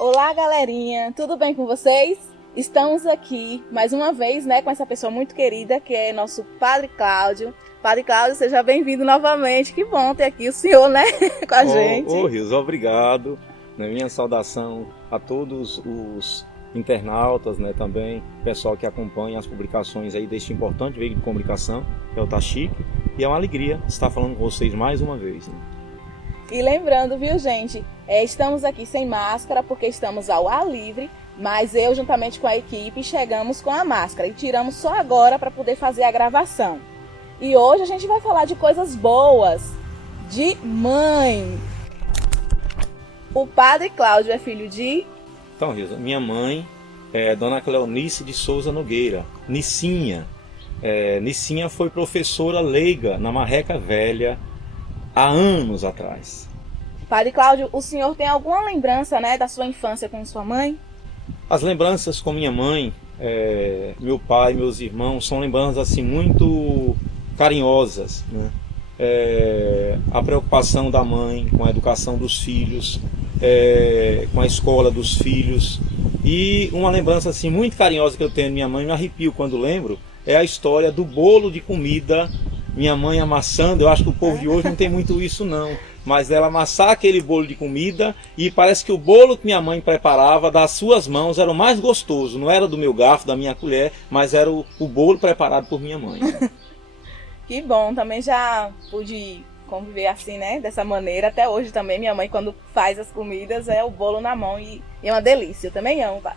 Olá, galerinha, tudo bem com vocês? Estamos aqui mais uma vez, né, com essa pessoa muito querida que é nosso Padre Cláudio. Padre Cláudio, seja bem-vindo novamente. Que bom ter aqui o senhor, né, com a gente. Rios, obrigado. Minha saudação a todos os internautas, né, também pessoal que acompanha as publicações aí deste importante veículo de comunicação, que é o Tachique. E é uma alegria estar falando com vocês mais uma vez, né? E lembrando, viu, gente, estamos aqui sem máscara porque estamos ao ar livre, mas eu, juntamente com a equipe, chegamos com a máscara e tiramos só agora para poder fazer a gravação. E hoje a gente vai falar de coisas boas, de mãe. O Padre Cláudio é filho de... Então, Risa, minha mãe é Dona Cleonice de Souza Nogueira, Nicinha. Nicinha foi professora leiga na Marreca Velha, há anos atrás. Padre Cláudio, o senhor tem alguma lembrança, né, da sua infância com sua mãe? As lembranças com minha mãe, meu pai, meus irmãos, são lembranças assim muito carinhosas, né? A preocupação da mãe com a educação dos filhos, com a escola dos filhos. E uma lembrança assim muito carinhosa que eu tenho de minha mãe, me arrepio quando lembro, é a história do bolo de comida. Minha mãe amassando, eu acho que o povo de hoje não tem muito isso não, mas ela amassar aquele bolo de comida e parece que o bolo que minha mãe preparava das suas mãos era o mais gostoso, não era do meu garfo, da minha colher, mas era o bolo preparado por minha mãe. Que bom, também já pude conviver assim, né, dessa maneira, até hoje também minha mãe quando faz as comidas é o bolo na mão e é uma delícia, eu também amo, pai.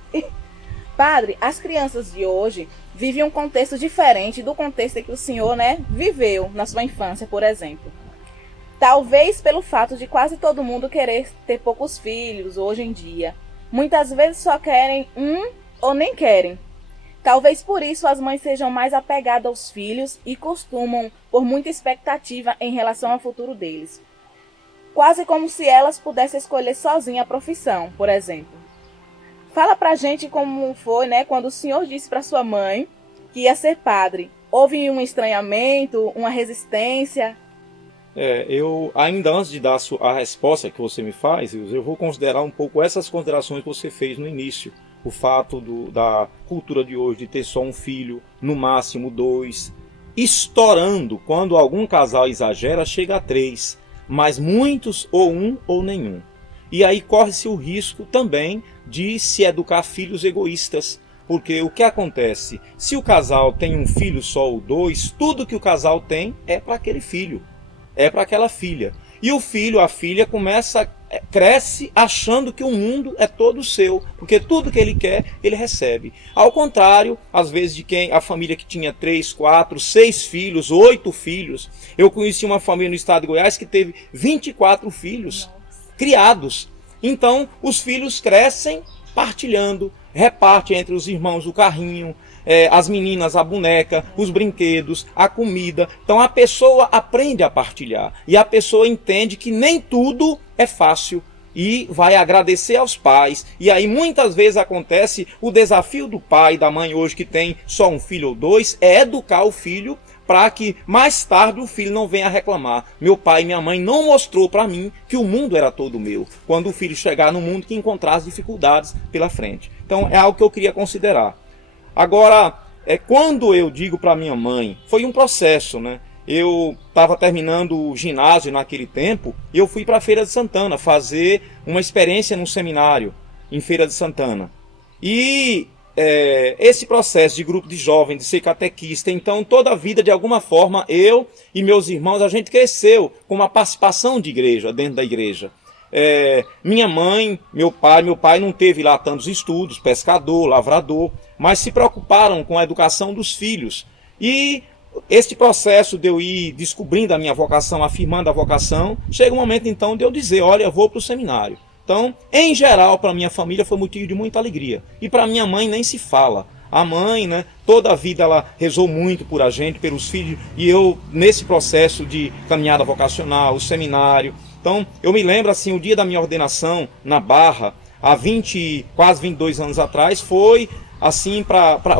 Padre, as crianças de hoje vivem um contexto diferente do contexto que o senhor, né, viveu na sua infância, por exemplo. Talvez pelo fato de quase todo mundo querer ter poucos filhos hoje em dia. Muitas vezes só querem um ou nem querem. Talvez por isso as mães sejam mais apegadas aos filhos e costumam por muita expectativa em relação ao futuro deles. Quase como se elas pudessem escolher sozinha a profissão, por exemplo. Fala pra gente como foi, né, quando o senhor disse pra sua mãe que ia ser padre. Houve um estranhamento, uma resistência? Eu, ainda antes de dar a resposta que você me faz, eu vou considerar um pouco essas considerações que você fez no início. O fato da cultura de hoje de ter só um filho, no máximo 2. Estourando, quando algum casal exagera, chega a 3. Mas muitos ou um ou nenhum. E aí corre-se o risco também de se educar filhos egoístas. Porque o que acontece? Se o casal tem um filho só ou 2, tudo que o casal tem é para aquele filho, é para aquela filha. E o filho, a filha, cresce achando que o mundo é todo seu, porque tudo que ele quer, ele recebe. Ao contrário, às vezes, de a família que tinha 3, 4, 6 filhos, 8 filhos. Eu conheci uma família no estado de Goiás que teve 24 filhos. Criados. Então, os filhos crescem partilhando, repartem entre os irmãos o carrinho, as meninas a boneca, os brinquedos, a comida. Então, a pessoa aprende a partilhar e a pessoa entende que nem tudo é fácil e vai agradecer aos pais. E aí, muitas vezes acontece o desafio do pai e da mãe hoje que tem só um filho ou 2, é educar o filho para que mais tarde o filho não venha reclamar. Meu pai e minha mãe não mostrou para mim que o mundo era todo meu. Quando o filho chegar no mundo, que encontrar as dificuldades pela frente. Então é algo que eu queria considerar. Agora, quando eu digo para minha mãe, foi um processo, né? Eu estava terminando o ginásio naquele tempo e eu fui para Feira de Santana fazer uma experiência num seminário em Feira de Santana. E esse processo de grupo de jovens, de ser catequista, então toda a vida, de alguma forma, eu e meus irmãos, a gente cresceu com uma participação de igreja, dentro da igreja. Minha mãe, meu pai não teve lá tantos estudos, pescador, lavrador, mas se preocuparam com a educação dos filhos. E este processo de eu ir descobrindo a minha vocação, afirmando a vocação, chega um momento então de eu dizer, olha, eu vou para o seminário. Então, em geral, para minha família foi motivo de muita alegria. E para minha mãe nem se fala. A mãe, né, toda a vida ela rezou muito por a gente, pelos filhos, e eu, nesse processo de caminhada vocacional, o seminário. Então, eu me lembro, assim, o dia da minha ordenação na Barra, há quase 22 anos atrás, foi assim,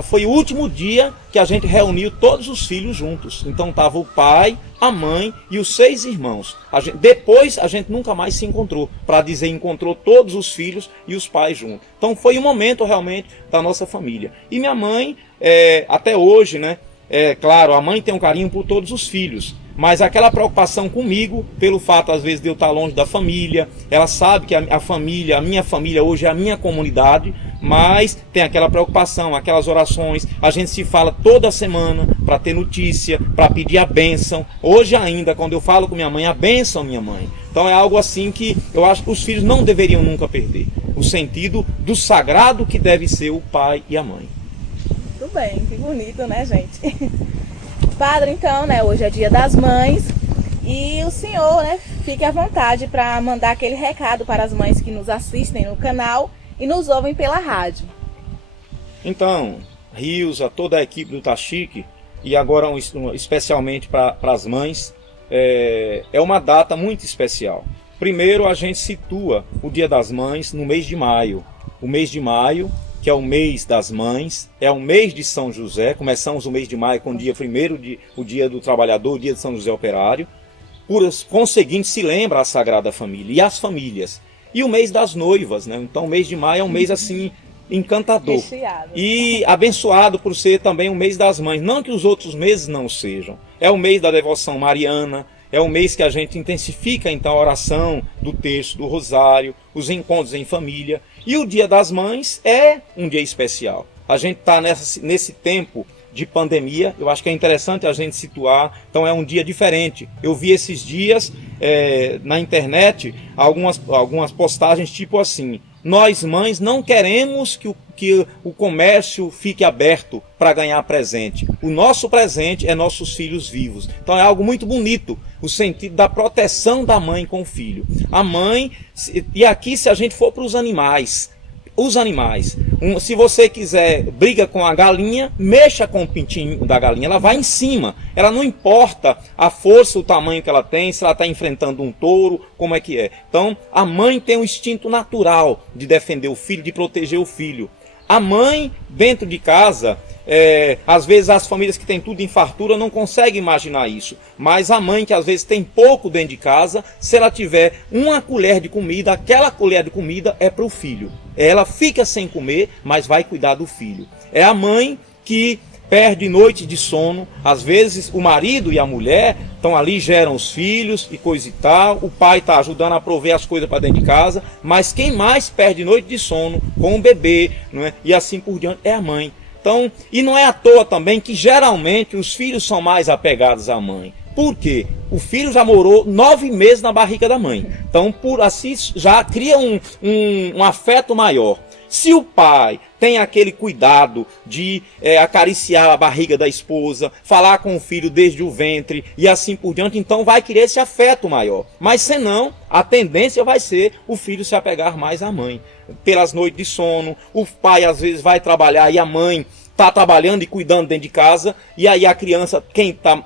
foi o último dia que a gente reuniu todos os filhos juntos. Então estava o pai, a mãe e os 6 irmãos. Depois a gente nunca mais se encontrou, para dizer, encontrou todos os filhos e os pais juntos. Então foi um momento realmente da nossa família. E minha mãe, até hoje, né? Claro, a mãe tem um carinho por todos os filhos, mas aquela preocupação comigo, pelo fato às vezes de eu estar longe da família, ela sabe que a família, a minha família hoje é a minha comunidade, mas tem aquela preocupação, aquelas orações, a gente se fala toda semana para ter notícia, para pedir a bênção. Hoje ainda, quando eu falo com minha mãe, a bênção minha mãe. Então é algo assim que eu acho que os filhos não deveriam nunca perder, o sentido do sagrado que deve ser o pai e a mãe. Muito bem, que bonito, né, gente? Padre, então, né, hoje é Dia das Mães e o senhor, né, fique à vontade para mandar aquele recado para as mães que nos assistem no canal e nos ouvem pela rádio. Então, Rios, a toda a equipe do Tá Chique, e agora especialmente para as mães, é uma data muito especial. Primeiro, a gente situa o Dia das Mães no mês de maio. O mês de maio, que é o mês das mães, é o mês de São José. Começamos o mês de maio com o dia 1º, o dia do trabalhador, o dia de São José Operário. Por conseguinte, se lembra a Sagrada Família e as famílias. E o mês das noivas, né? Então o mês de maio é um mês assim encantador. Recheado. E abençoado por ser também o mês das mães. Não que os outros meses não sejam. É o mês da devoção mariana, é o mês que a gente intensifica então a oração do terço, do rosário, os encontros em família. E o Dia das Mães é um dia especial. A gente está nesse tempo de pandemia, eu acho que é interessante a gente situar, então é um dia diferente. Eu vi esses dias na internet algumas postagens tipo assim: nós mães não queremos que o comércio fique aberto para ganhar presente. O nosso presente é nossos filhos vivos. Então é algo muito bonito, o sentido da proteção da mãe com o filho. A mãe, e aqui se a gente for para os animais, se você quiser briga com a galinha, mexa com o pintinho da galinha, ela vai em cima, ela não importa a força, o tamanho que ela tem, se ela está enfrentando um touro, como é que é. Então a mãe tem um instinto natural de defender o filho, de proteger o filho. A mãe dentro de casa, às vezes as famílias que têm tudo em fartura não conseguem imaginar isso, mas a mãe que às vezes tem pouco dentro de casa, se ela tiver uma colher de comida, aquela colher de comida é para o filho. Ela fica sem comer, mas vai cuidar do filho. É a mãe que perde noite de sono, às vezes o marido e a mulher estão ali, geram os filhos e coisa e tal, o pai está ajudando a prover as coisas para dentro de casa, mas quem mais perde noite de sono com o bebê, não é? E assim por diante, é a mãe. Então, e não é à toa também que geralmente os filhos são mais apegados à mãe. Por quê? O filho já morou 9 meses na barriga da mãe. Então, por assim, já cria um afeto maior. Se o pai tem aquele cuidado de acariciar a barriga da esposa, falar com o filho desde o ventre e assim por diante, então vai criar esse afeto maior. Mas senão, a tendência vai ser o filho se apegar mais à mãe. Pelas noites de sono, o pai às vezes vai trabalhar e a mãe está trabalhando e cuidando dentro de casa, e aí a criança,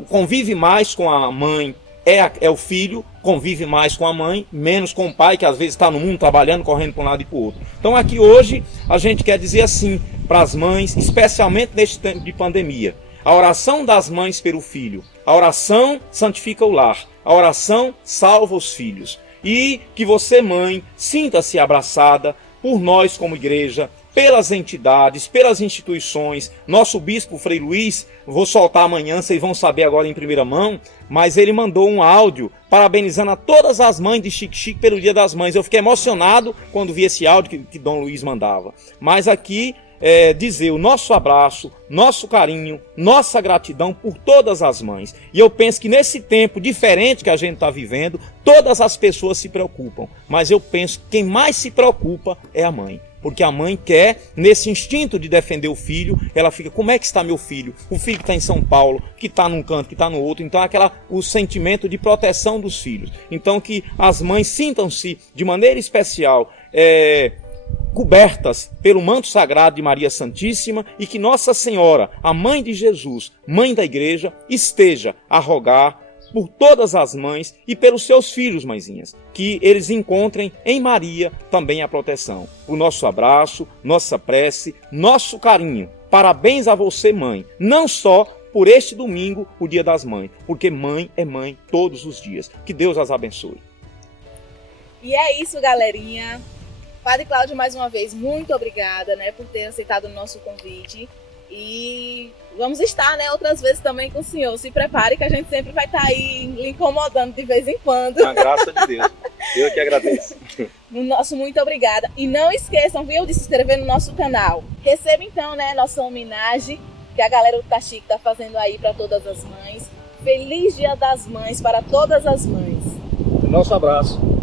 convive mais com a mãe, é o filho, convive mais com a mãe, menos com o pai, que às vezes está no mundo trabalhando, correndo para um lado e para o outro. Então aqui hoje a gente quer dizer assim para as mães, especialmente neste tempo de pandemia: a oração das mães pelo filho, a oração santifica o lar, a oração salva os filhos. E que você, mãe, sinta-se abraçada por nós como igreja, pelas entidades, pelas instituições. Nosso bispo Frei Luiz, vou soltar amanhã, vocês vão saber agora em primeira mão, mas ele mandou um áudio parabenizando a todas as mães de Xique-Xique pelo Dia das Mães. Eu fiquei emocionado quando vi esse áudio que Dom Luiz mandava. Mas aqui dizer o nosso abraço, nosso carinho, nossa gratidão por todas as mães. E eu penso que nesse tempo diferente que a gente está vivendo, todas as pessoas se preocupam, mas eu penso que quem mais se preocupa é a mãe. Porque a mãe quer, nesse instinto de defender o filho, ela fica: como é que está meu filho? O filho que está em São Paulo, que está num canto, que está no outro. Então o sentimento de proteção dos filhos. Então que as mães sintam-se de maneira especial cobertas pelo manto sagrado de Maria Santíssima, e que Nossa Senhora, a mãe de Jesus, mãe da igreja, esteja a rogar por todas as mães e pelos seus filhos, mãezinhas, que eles encontrem em Maria também a proteção. O nosso abraço, nossa prece, nosso carinho. Parabéns a você, mãe, não só por este domingo, o Dia das Mães, porque mãe é mãe todos os dias. Que Deus as abençoe. E é isso, galerinha. Padre Cláudio, mais uma vez, muito obrigada, né, por ter aceitado o nosso convite. E vamos estar, né, outras vezes também com o senhor. Se prepare que a gente sempre vai estar aí lhe incomodando de vez em quando. A graça de Deus. Eu que agradeço. Nosso muito obrigada. E não esqueçam, viu, de se inscrever no nosso canal. Receba então, né, nossa homenagem que a galera do Tachique está fazendo aí para todas as mães. Feliz Dia das Mães para todas as mães. Nosso abraço.